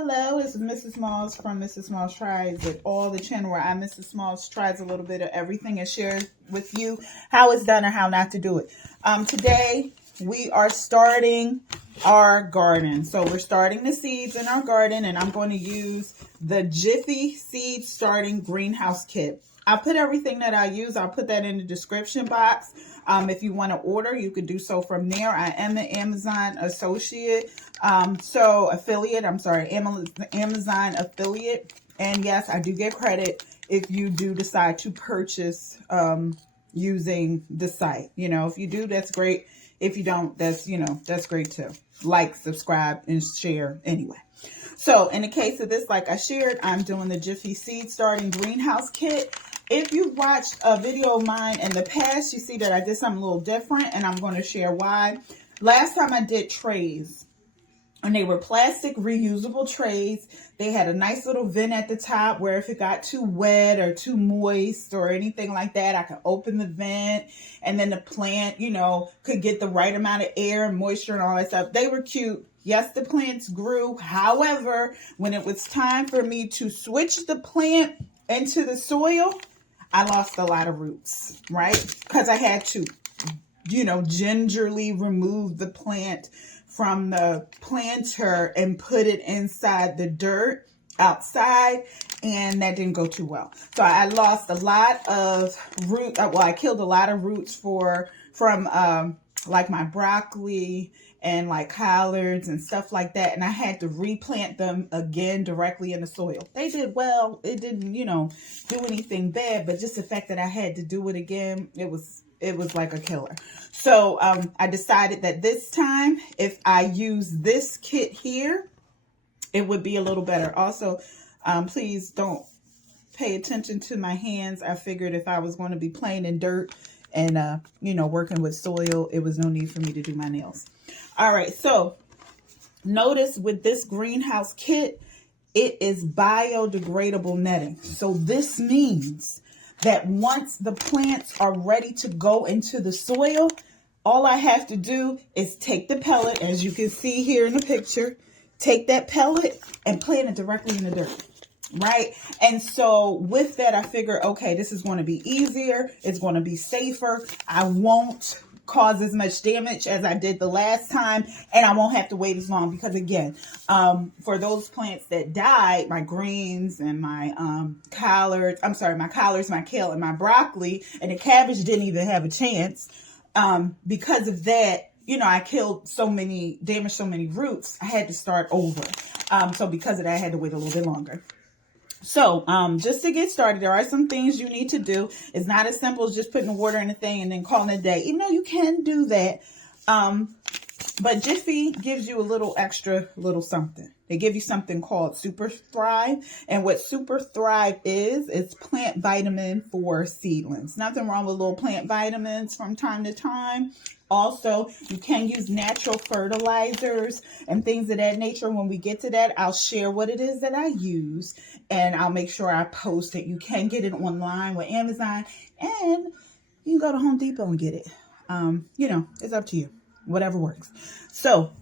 Hello, it's Mrs. Smalls from Mrs. Smalls Tries It All, the channel where Mrs. Smalls tries a little bit of everything and shares with you how it's done or how not to do it. Today, we are starting our garden. So we're starting the seeds in our garden, and I'm going to use the Jiffy seed starting greenhouse kit. I'll put everything that I use, I'll put that in the description box. If you want to order, you could do so from there. I am an Amazon affiliate. Amazon affiliate. And yes, I do get credit if you do decide to purchase using the site. You know, if you do, that's great. If you don't, that's great too. Like, subscribe, and share anyway. So in the case of this, like I shared, I'm doing the Jiffy seed starting greenhouse kit. If you've watched a video of mine in the past, you see that I did something a little different, and I'm going to share why. Last time I did trays, and they were plastic reusable trays. They had a nice little vent at the top where if it got too wet or too moist or anything like that, I could open the vent, and then the plant, you know, could get the right amount of air and moisture and all that stuff. They were cute. Yes, the plants grew. However, when it was time for me to switch the plant into the soil, I lost a lot of roots, right? Because I had to, gingerly remove the plant from the planter and put it inside the dirt outside, and that didn't go too well. So I lost a lot of root. Well, I killed a lot of roots from like my broccoli and like collards and stuff like that, and I had to replant them again directly in the soil. They did well. It didn't, do anything bad, but just the fact that I had to do it again, it was like a killer. So I decided that this time, if I use this kit here, it would be a little better. Also, please don't pay attention to my hands. I figured if I was going to be playing in dirt and, working with soil, it was no need for me to do my nails. All right, so notice with this greenhouse kit, it is biodegradable netting. So this means that once the plants are ready to go into the soil, all I have to do is take the pellet, as you can see here in the picture, take that pellet and plant it directly in the dirt. Right? And so with that, I figure, okay, this is going to be easier. It's going to be safer. I won't cause as much damage as I did the last time, and I won't have to wait as long because, again, for those plants that died, my greens and my collards, my kale, and my broccoli, and the cabbage didn't even have a chance. Because of that, I damaged so many roots, I had to start over. So because of that, I had to wait a little bit longer. So, just to get started, there are some things you need to do. It's not as simple as just putting the water in the thing and then calling it a day. Even though you can do that. But Jiffy gives you a little something. They give you something called Super Thrive. And what Super Thrive is, it's plant vitamin for seedlings. Nothing wrong with little plant vitamins from time to time. Also, you can use natural fertilizers and things of that nature. When we get to that, I'll share what it is that I use, and I'll make sure I post it. You can get it online with Amazon, and you can go to Home Depot and get it. It's up to you. Whatever works. So,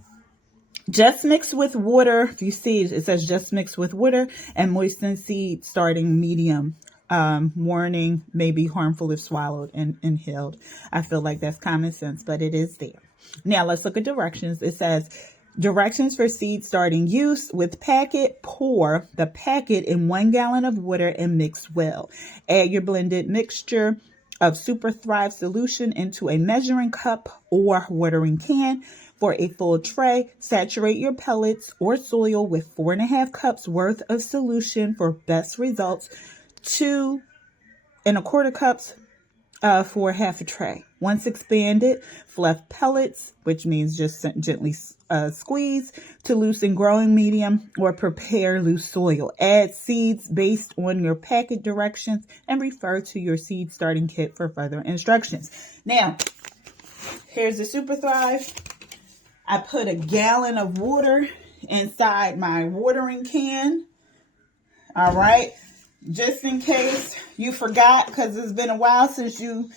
just mix with water. If you see, it says just mix with water and moisten seed starting medium. Warning, may be harmful if swallowed and inhaled. I feel like that's common sense, but it is there. Now let's look at directions. It says directions for seed starting use with packet. Pour the packet in 1 gallon of water and mix well. Add your blended mixture of Super Thrive solution into a measuring cup or watering can. For a full tray, saturate your pellets or soil with 4.5 cups worth of solution for best results. 2 1/4 cups for half a tray. Once expanded, fluff pellets, which means just gently squeeze to loosen growing medium or prepare loose soil. Add seeds based on your packet directions and refer to your seed starting kit for further instructions. Now, here's the Super Thrive. I put a gallon of water inside my watering can. All right. Just in case you forgot, because it's been a while since you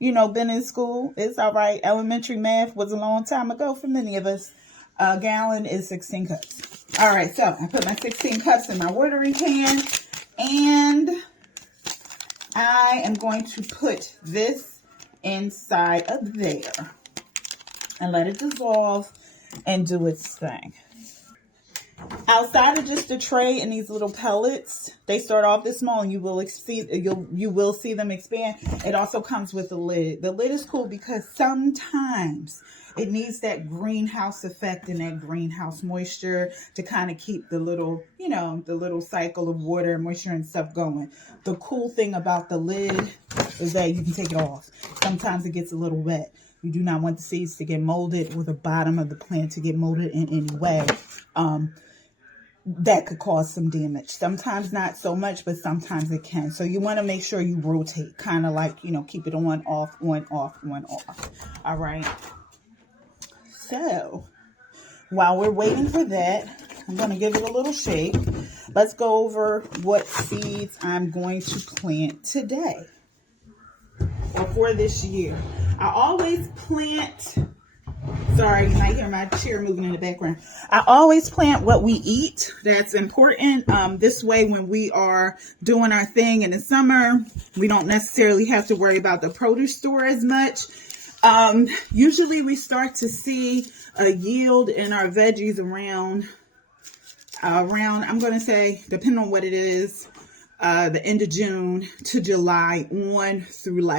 been in school. It's all right. Elementary math was a long time ago for many of us. A gallon is 16 cups. All right, so I put my 16 cups in my watering can, and I am going to put this inside of there and let it dissolve and do its thing. Outside of just the tray and these little pellets, they start off this small, and you will see them expand. It also comes with a lid. The lid is cool because sometimes it needs that greenhouse effect and that greenhouse moisture to kind of keep the little, the little cycle of water and moisture and stuff going. The cool thing about the lid is that you can take it off. Sometimes it gets a little wet. You do not want the seeds to get molded or the bottom of the plant to get molded in any way. That could cause some damage. Sometimes not so much, but sometimes it can. So you want to make sure you rotate, kind of like, keep it on, off, on, off, on, off. All right. So while we're waiting for that, I'm going to give it a little shake. Let's go over what seeds I'm going to plant today or for this year. I always plant... Sorry, you might hear my chair moving in the background. I always plant what we eat. That's important. This way, when we are doing our thing in the summer, we don't necessarily have to worry about the produce store as much. Usually we start to see a yield in our veggies around, I'm going to say, depending on what it is, the end of June to July on through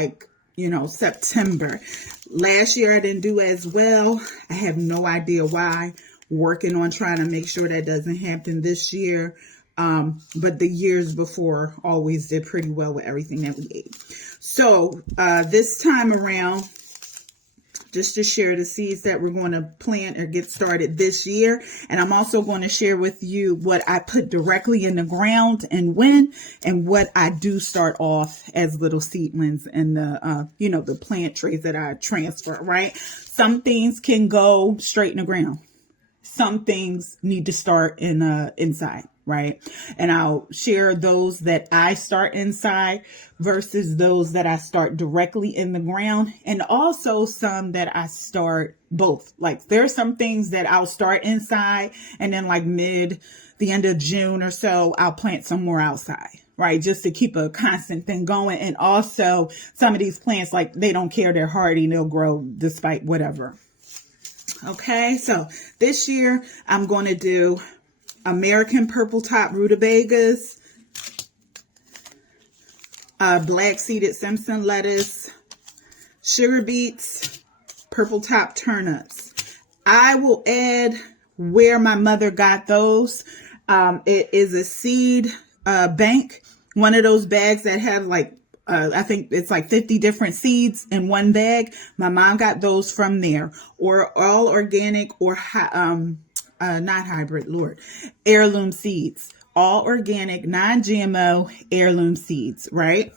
September. Last year I didn't do as well. I have no idea why. Working on trying to make sure that doesn't happen this year. But the years before always did pretty well with everything that we ate. So this time around, just to share the seeds that we're going to plant or get started this year. And I'm also going to share with you what I put directly in the ground and when, and what I do start off as little seedlings in the, the plant trays that I transfer, right? Some things can go straight in the ground. Some things need to start in inside, right? And I'll share those that I start inside versus those that I start directly in the ground, and also some that I start both. Like there's some things that I'll start inside, and then the end of June or so, I'll plant some more outside, right? Just to keep a constant thing going. And also some of these plants, they don't care, they're hardy, they'll grow despite whatever. Okay, so this year I'm going to do American purple top rutabagas, black seeded Simpson lettuce, sugar beets, purple top turnips. I will add where my mother got those. It is a seed bank, one of those bags that have I think it's 50 different seeds in one bag. My mom got those from there, or all organic or not hybrid, heirloom seeds, all organic, non-GMO heirloom seeds, right?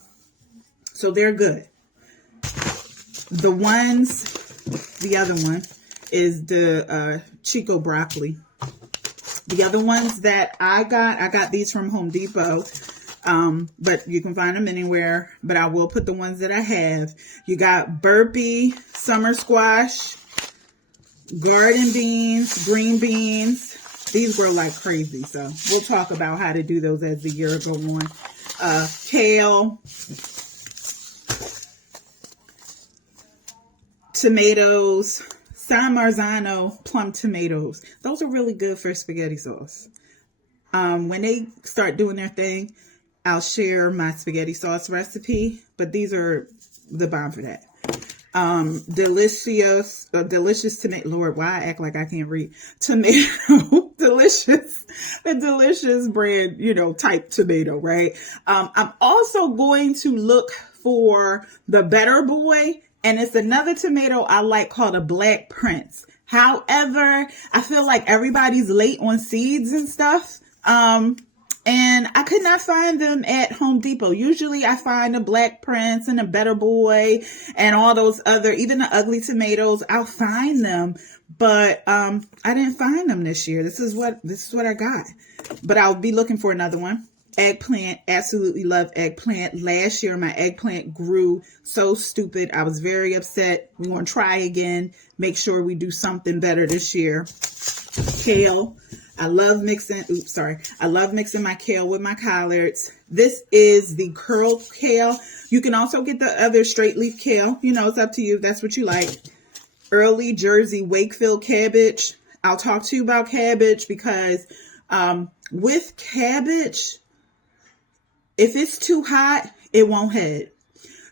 So they're good. The other one is the Chico broccoli. The other ones that I got these from Home Depot. But you can find them anywhere, but I will put the ones that I have. You got Burpee, summer squash, garden beans, green beans. These grow like crazy. So we'll talk about how to do those as the year go on. Kale, tomatoes, San Marzano plum tomatoes. Those are really good for spaghetti sauce. When they start doing their thing, I'll share my spaghetti sauce recipe, but these are the bomb for that. Delicious tomato. Lord, why I act like I can't read? Tomato, delicious, the delicious brand, type tomato, right? I'm also going to look for the Better Boy, and it's another tomato I like called a Black Prince. However, I feel like everybody's late on seeds and stuff. And I could not find them at Home Depot. Usually I find a Black Prince and a Better Boy and all those other, even the ugly tomatoes, I'll find them. But I didn't find them this year. This is what I got. But I'll be looking for another one. Eggplant, absolutely love eggplant. Last year my eggplant grew so stupid. I was very upset. We're going to try again. Make sure we do something better this year. Kale. I love mixing, I love mixing my kale with my collards. This is the curled kale. You can also get the other straight leaf kale. You know, it's up to you if that's what you like. Early Jersey Wakefield cabbage. I'll talk to you about cabbage because with cabbage, if it's too hot, it won't head.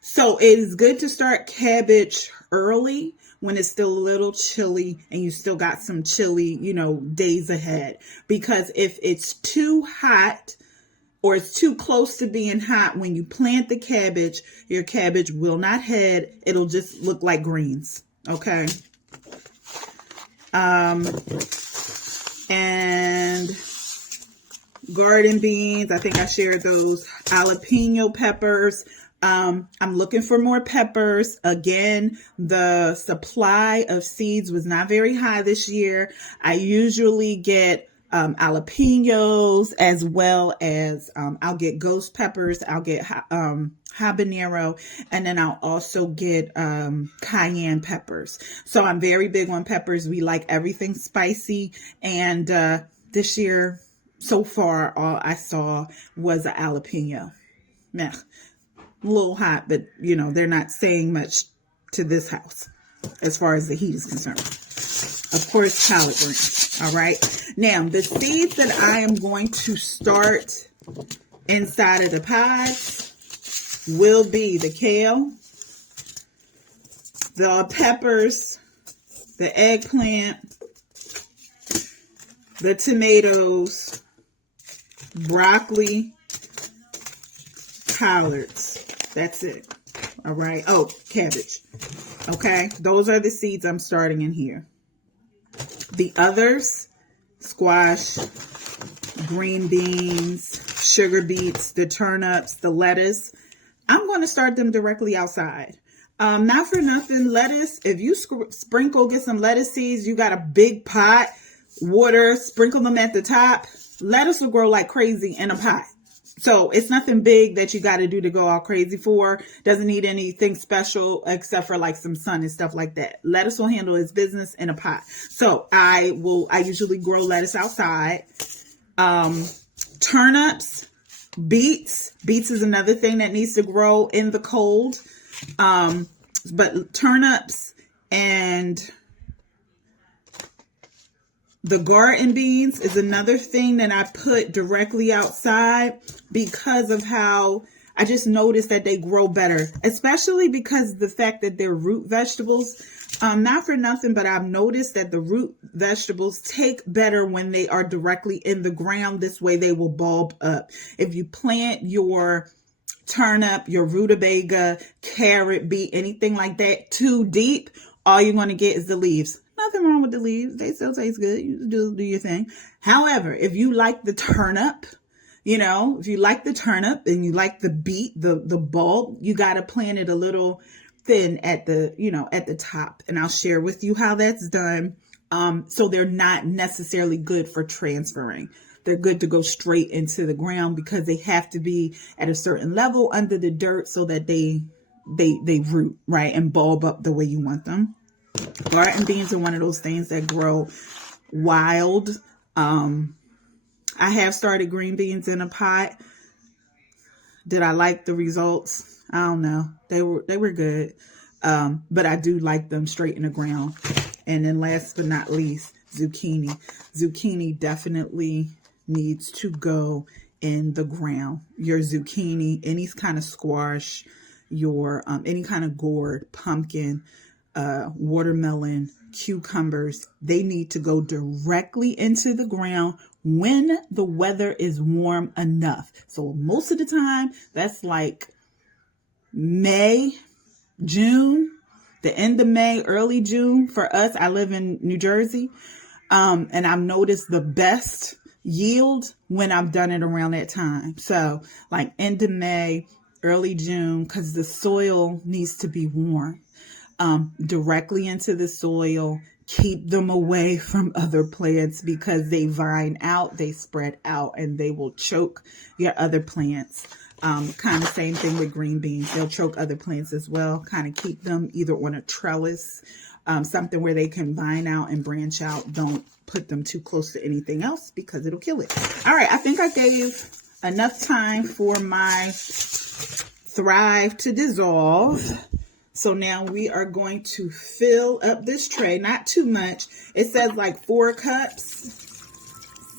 So it is good to start cabbage early when it's still a little chilly and you still got some chilly, you know, days ahead. Because if it's too hot or it's too close to being hot when you plant the cabbage, your cabbage will not head. It'll just look like greens. Okay. And garden beans. I think I shared those. Jalapeno peppers. I'm looking for more peppers. Again, the supply of seeds was not very high this year. I usually get jalapenos as well as I'll get ghost peppers. I'll get habanero, and then I'll also get cayenne peppers. So I'm very big on peppers. We like everything spicy, and this year so far all I saw was a jalapeno. Meh. A little hot, but you know, they're not saying much to this house as far as the heat is concerned. Of course, collard greens. All right. Now, the seeds that I am going to start inside of the pods will be the kale, the peppers, the eggplant, the tomatoes, broccoli, collards. That's it. All right. Oh, cabbage. Okay. Those are the seeds I'm starting in here. The others, squash, green beans, sugar beets, the turnips, the lettuce, I'm going to start them directly outside. Not for nothing, lettuce, if you sprinkle, get some lettuce seeds, you got a big pot, water, sprinkle them at the top, lettuce will grow like crazy in a pot. So it's nothing big that you got to do to go all crazy for. Doesn't need anything special except for like some sun and stuff like that. Lettuce will handle its business in a pot. So I usually grow lettuce outside. Turnips, beets. Beets is another thing that needs to grow in the cold. But turnips and the garden beans is another thing that I put directly outside because of how I just noticed that they grow better, especially because of the fact that they're root vegetables. Not for nothing, but I've noticed that the root vegetables take better when they are directly in the ground. This way they will bulb up. If you plant your turnip, your rutabaga, carrot, beet, anything like that too deep, all you're going to get is the leaves. Nothing wrong with the leaves. They still taste good. You do your thing. However, if you like the turnip, you know, if you like the turnip and you like the beet, the bulb, you got to plant it a little thin at the, you know, at the top. And I'll share with you how that's done. So they're not necessarily good for transferring. They're good to go straight into the ground because they have to be at a certain level under the dirt so that they root, right, and bulb up the way you want them. Garden beans are one of those things that grow wild. I have started green beans in a pot. Did I like the results? I don't know. They were good. But I do like them straight in the ground. And then last but not least, zucchini. Zucchini definitely needs to go in the ground. Your zucchini, any kind of squash, your any kind of gourd, pumpkin, watermelon, cucumbers, they need to go directly into the ground when the weather is warm enough. So most of the time, that's like May, June, the end of May, early June. For us, I live in New Jersey, and I've noticed the best yield when I've done it around that time. So like end of May, early June, because the soil needs to be warm. Directly into the soil, keep them away from other plants because they vine out, they spread out, and they will choke your other plants. Kind of same thing with green beans. They'll choke other plants as well. Kind of keep them either on a trellis something where they can vine out and branch out. Don't put them too close to anything else because it'll kill it. All right, I think I gave enough time for my Thrive to dissolve. So now we are going to fill up this tray, not too much. It says like 4 cups.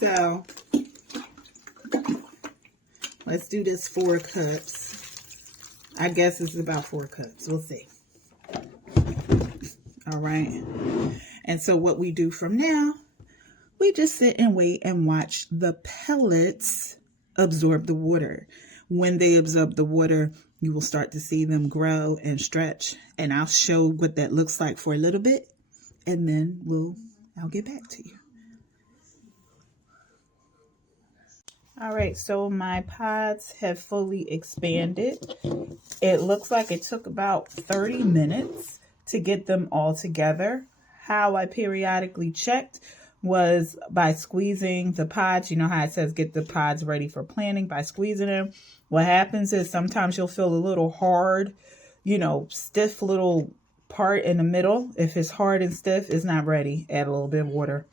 So let's do this 4 cups. I guess it's about 4 cups. We'll see. All right. And so what we do from now, we just sit and wait and watch the pellets absorb the water. When they absorb the water, you will start to see them grow and stretch. And I'll show what that looks like for a little bit. And then I'll get back to you. All right, so my pods have fully expanded. It looks like it took about 30 minutes to get them all together. How I periodically checked was by squeezing the pods. You know how it says get the pods ready for planting by squeezing them. What happens is sometimes you'll feel a little hard, stiff little part in the middle. If it's hard and stiff, it's not ready. Add a little bit of water.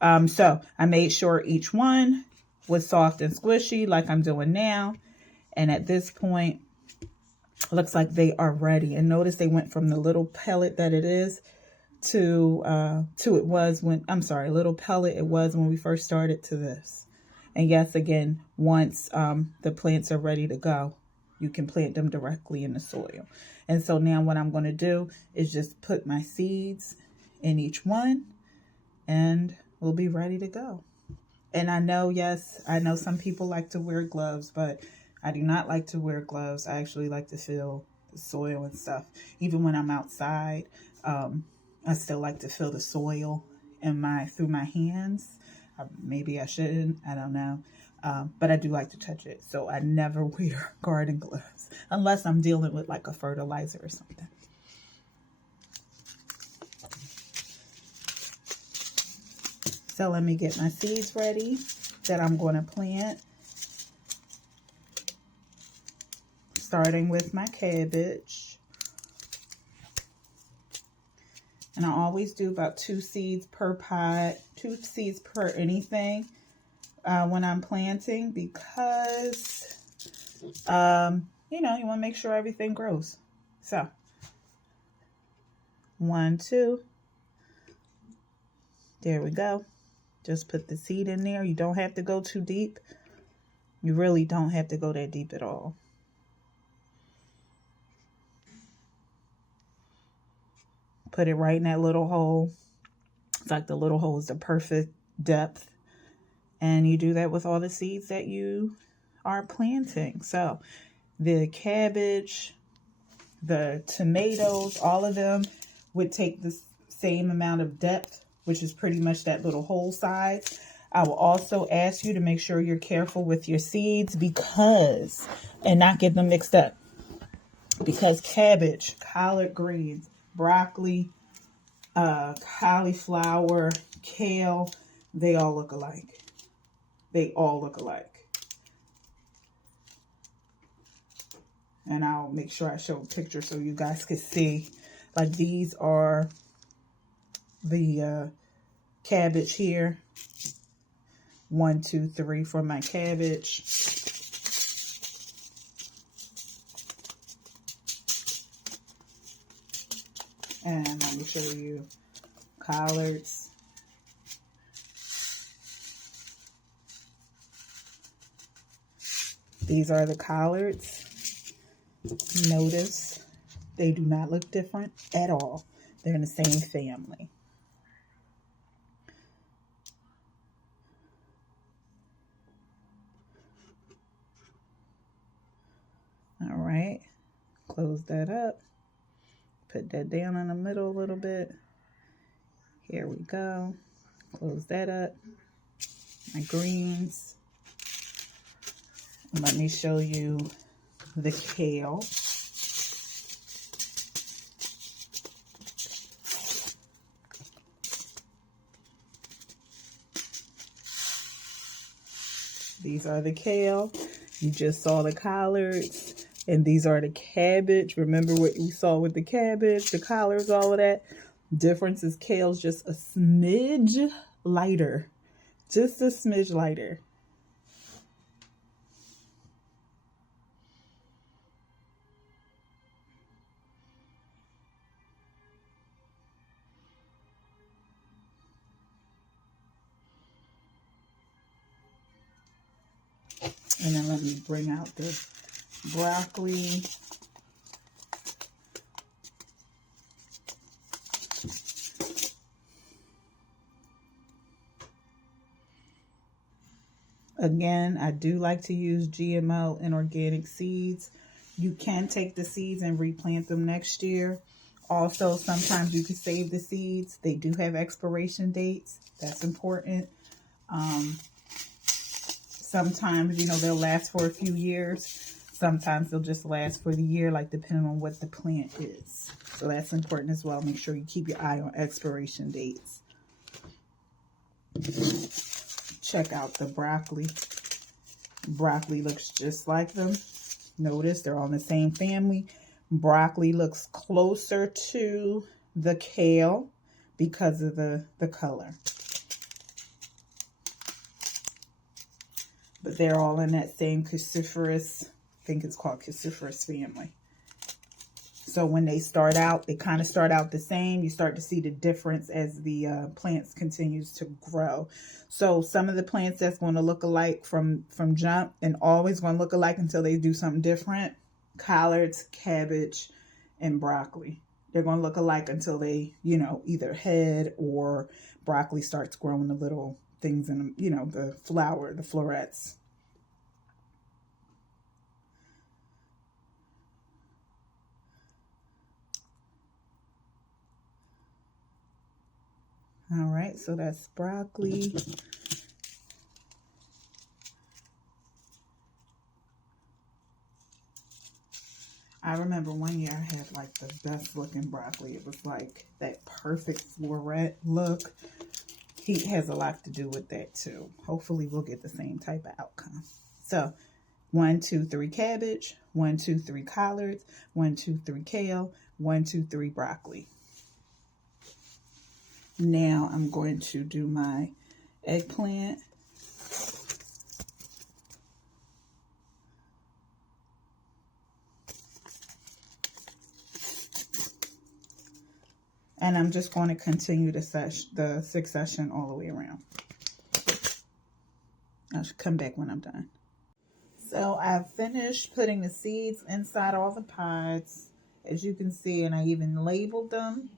So I made sure each one was soft and squishy like I'm doing now. And at this point, looks like they are ready. And notice they went from the little pellet that it is to it was when, I'm sorry, little pellet it was when we first started to this. And yes, again, once the plants are ready to go, you can plant them directly in the soil. And so now what I'm going to do is just put my seeds in each one and we'll be ready to go. And I know, yes, I know some people like to wear gloves, but I do not like to wear gloves. I actually like to feel the soil and stuff. Even when I'm outside, I still like to feel the soil through my hands. Maybe I shouldn't, I don't know. But I do like to touch it. So I never wear garden gloves unless I'm dealing with like a fertilizer or something. So let me get my seeds ready that I'm going to plant. Starting with my cabbage. And I always do about 2 seeds per pot, 2 seeds per anything when I'm planting because, you want to make sure everything grows. So, 1, 2. There we go. Just put the seed in there. You don't have to go too deep. You really don't have to go that deep at all. Put it right in that little hole. It's like the little hole is the perfect depth. And you do that with all the seeds that you are planting. So the cabbage, the tomatoes, all of them would take the same amount of depth, which is pretty much that little hole size. I will also ask you to make sure you're careful with your seeds and not get them mixed up. Because cabbage, collard greens, broccoli, cauliflower, kale, they all look alike. They all look alike. And I'll make sure I show a picture so you guys can see. Like these are the cabbage here. 1, 2, 3 for my cabbage. And let me show you collards. These are the collards. Notice they do not look different at all. They're in the same family. All right, close that up. Put that down in the middle a little bit. Here we go. Close that up. My greens. Let me show you the kale. These are the kale. You just saw the collards. And these are the cabbage. Remember what we saw with the cabbage, the collards, all of that? Difference is kale's just a smidge lighter. Just a smidge lighter. And then let me bring out the broccoli. Again, I do like to use GMO and organic seeds. You can take the seeds and replant them next year. Also, sometimes you can save the seeds. They do have expiration dates. That's important. Sometimes, you know, they'll last for a few years. Sometimes they'll just last for the year, like depending on what the plant is. So that's important as well. Make sure you keep your eye on expiration dates. Check out the broccoli. Broccoli looks just like them. Notice they're all in the same family. Broccoli looks closer to the kale because of the color. But they're all in that same cruciferous, I think it's called cruciferous family. So when they start out, they kind of start out the same. You start to see the difference as the plants continues to grow. So some of the plants that's going to look alike from jump and always going to look alike until they do something different. Collards, cabbage, and broccoli. They're going to look alike until they, you know, either head or broccoli starts growing the little things in, you know, the flower, the florets. All right, so that's broccoli. I remember one year I had like the best looking broccoli. It was like that perfect floret look. Heat has a lot to do with that too. Hopefully we'll get the same type of outcome. So 1, 2, 3 cabbage, 1, 2, 3 collards, 1, 2, 3 kale, 1, 2, 3 broccoli. Now I'm going to do my eggplant. And I'm just going to continue the succession all the way around. I should come back when I'm done. So I've finished putting the seeds inside all the pods, as you can see, and I even labeled them.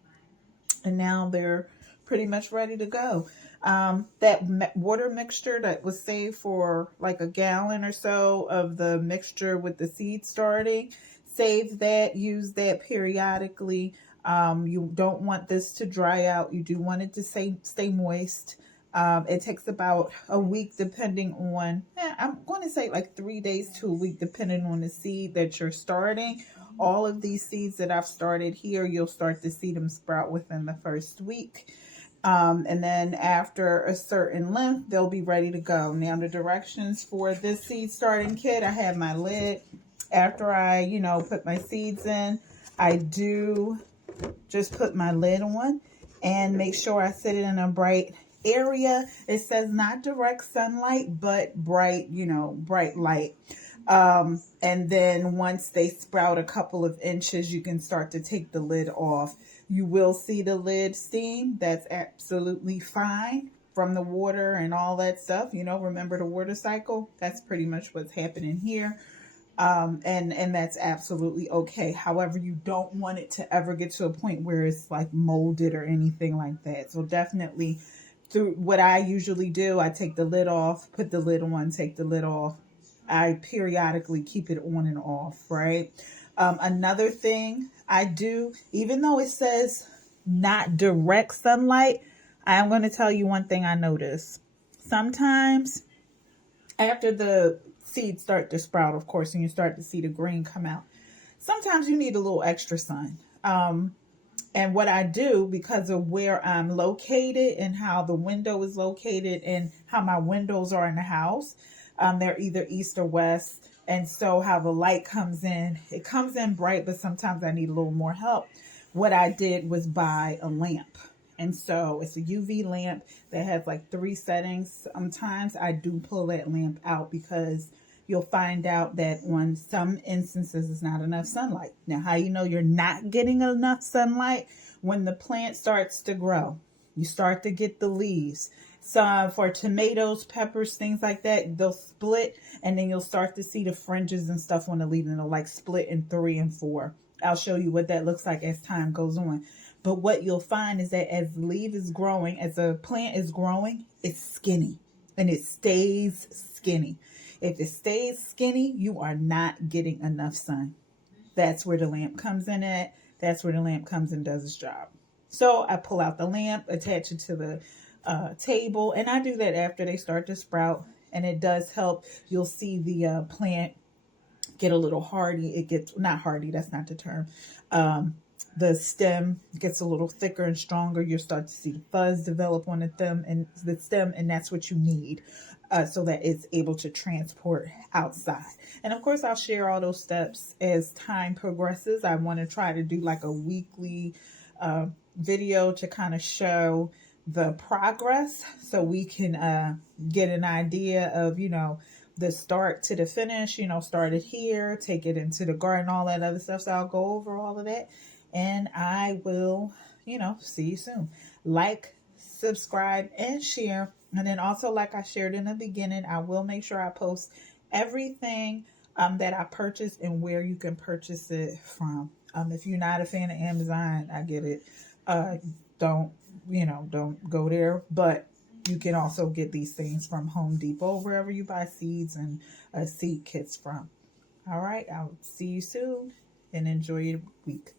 And now they're pretty much ready to go. That water mixture that was saved for like a gallon or so of the mixture with the seed starting, save that, use that periodically. You don't want this to dry out. You do want it to stay moist. It takes about a week depending on, I'm going to say like 3 days to a week depending on the seed that you're starting. All of these seeds that I've started here, you'll start to see them sprout within the first week. And then after a certain length, they'll be ready to go. Now the directions for this seed starting kit, I have my lid. After I, you know, put my seeds in, I do just put my lid on and make sure I set it in a bright area. It says not direct sunlight, but bright, you know, bright light. And then once they sprout a couple of inches, you can start to take the lid off. You will see the lid steam. That's absolutely fine from the water and all that stuff. You know, remember the water cycle? That's pretty much what's happening here. And that's absolutely okay. However, you don't want it to ever get to a point where it's like molded or anything like that. So definitely through what I usually do, I take the lid off, put the lid on, take the lid off. I periodically keep it on and off, right? Another thing I do, even though it says not direct sunlight, I am going to tell you one thing I notice. Sometimes after the seeds start to sprout, of course, and you start to see the green come out, sometimes you need a little extra sun. And what I do, because of where I'm located and how the window is located and how my windows are in the house, they're either east or west. And so how the light comes in, it comes in bright, but sometimes I need a little more help. what I did was buy a lamp. And so it's a UV lamp that has like 3 settings. Sometimes I do pull that lamp out because you'll find out that on some instances it's not enough sunlight. Now, how you know you're not getting enough sunlight? When the plant starts to grow, you start to get the leaves. So for tomatoes, peppers, things like that, they'll split, and then you'll start to see the fringes and stuff on the leaf, and they'll like split in 3 and 4. I'll show you what that looks like as time goes on. But what you'll find is that as the leaf is growing, as a plant is growing, it's skinny, and it stays skinny. If it stays skinny, you are not getting enough sun. That's where the lamp comes in at. That's where the lamp comes and does its job. So I pull out the lamp, attach it to the table, and I do that after they start to sprout, and it does help. You'll see the plant get a little hardy. It gets, not hardy, that's not the term. The stem gets a little thicker and stronger. You'll start to see the fuzz develop on the stem, and that's what you need so that it's able to transport outside. And of course, I'll share all those steps as time progresses. I want to try to do like a weekly video to kind of show the progress so we can get an idea of, you know, the start to the finish, you know, started here, take it into the garden, all that other stuff. So I'll go over all of that. And I will, you know, see you soon. Like, subscribe, and share. And then also, like I shared in the beginning, I will make sure I post everything that I purchased and where you can purchase it from. If you're not a fan of Amazon, I get it. Don't go there. But you can also get these things from Home Depot, wherever you buy seeds and seed kits from. All right, I'll see you soon and enjoy your week.